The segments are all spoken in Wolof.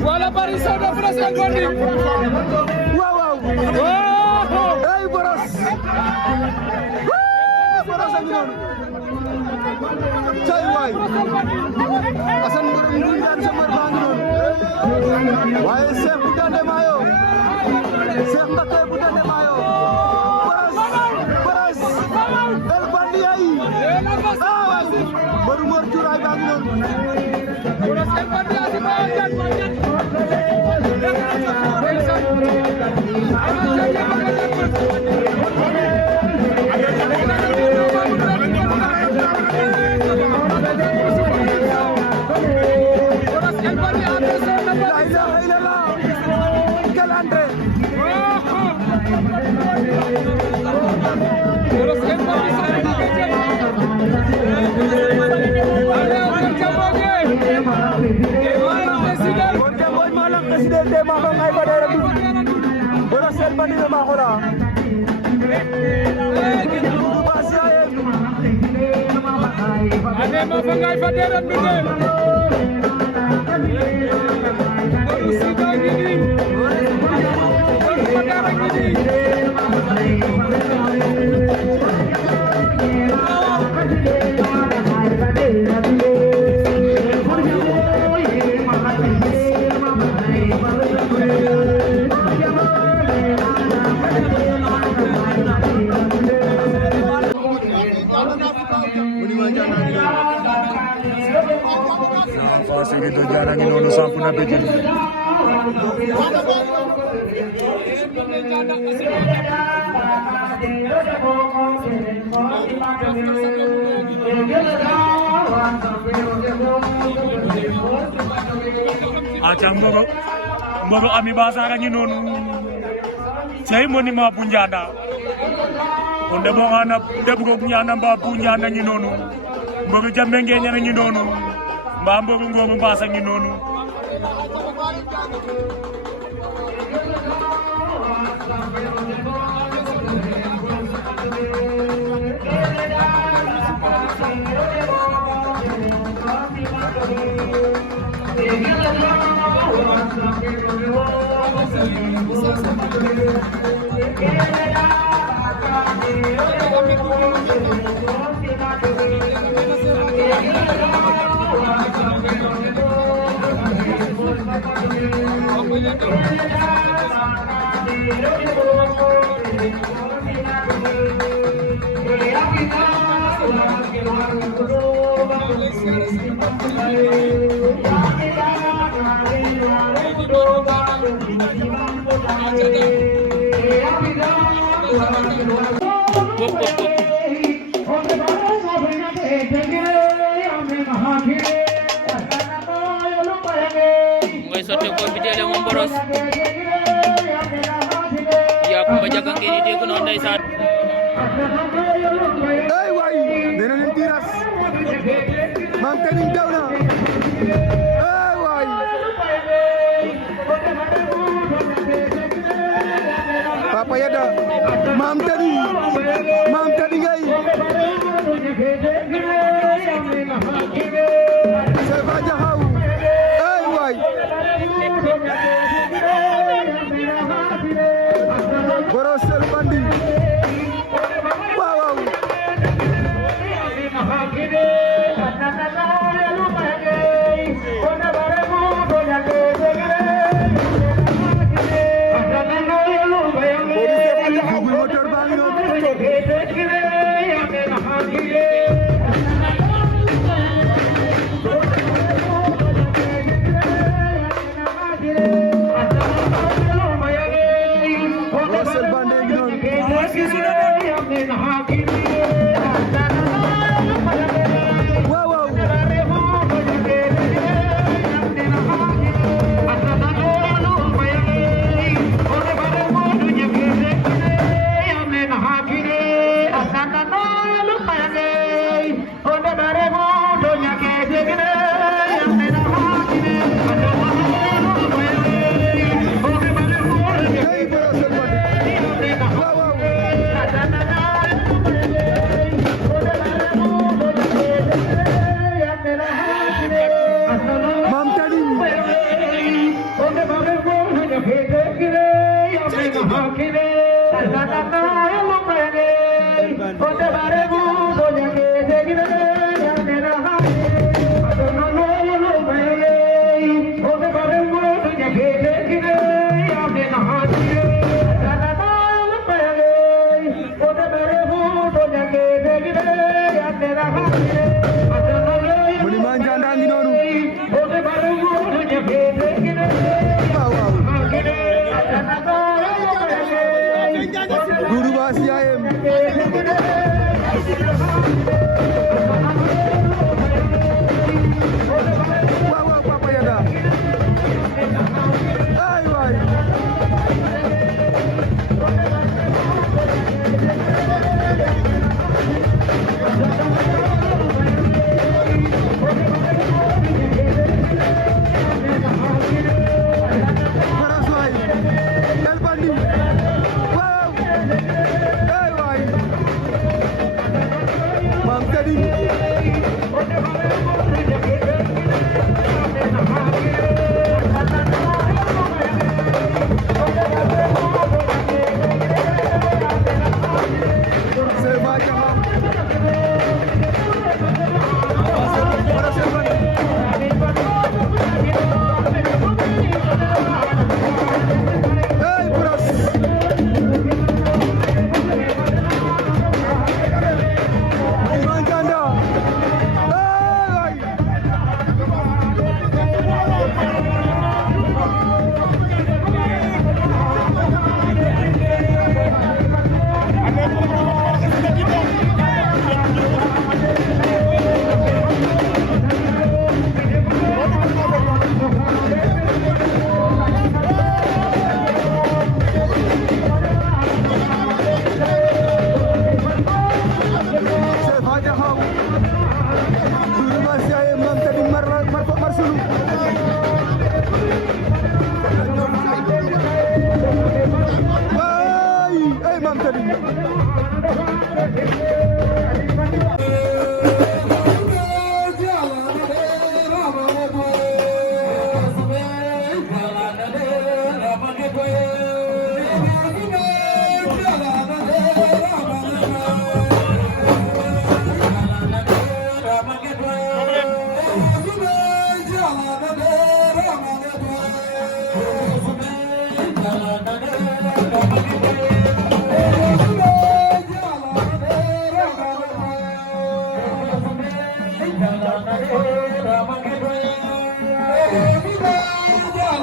Voilà Paris Sow de France ak Gondi. Waaw waaw. Hey Boros. Boros ak noonu. Cay waay. Assane Mbodj ñu daan sa mbër baa ngi noonu. Waaye Cheikh bu Dande Mayo. Cheikh Mbacké bu Dande Mayo. Boros. El Bandi ay. Mbëru Mor Cuuraay baa ngi noonu. Boros El Bandi ay si Baye Diagne. Ade ma fa ngay fa derat mi de Boru Sida gi ni Boru Padara gi ni Fasih gitu jarang ini sampuna begini. Acang baru ami bahasa orang ini nonu. Saya mau ni mah punjana. Onda mau anak, dia bukan punjana, bah punjana ini nonu. Baru jam bengkelnya ini nonu. Mbambo ngo mbasa ngi nonu Ngoy sotte ko bitele mom Boros ya ko bajaga ngeni de ko non ndaysan ay way dina leen tiras mam tani dawna ay way Papa Yada mam tani ngay Seva Jahaw ay way Boros El Bandi wow wow motor bang Boros El Bandi wow wow hey Boros El Bandi wow wow Guru masih ayam. Wow, apa ya dah? Ayo, ayo.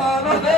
Jala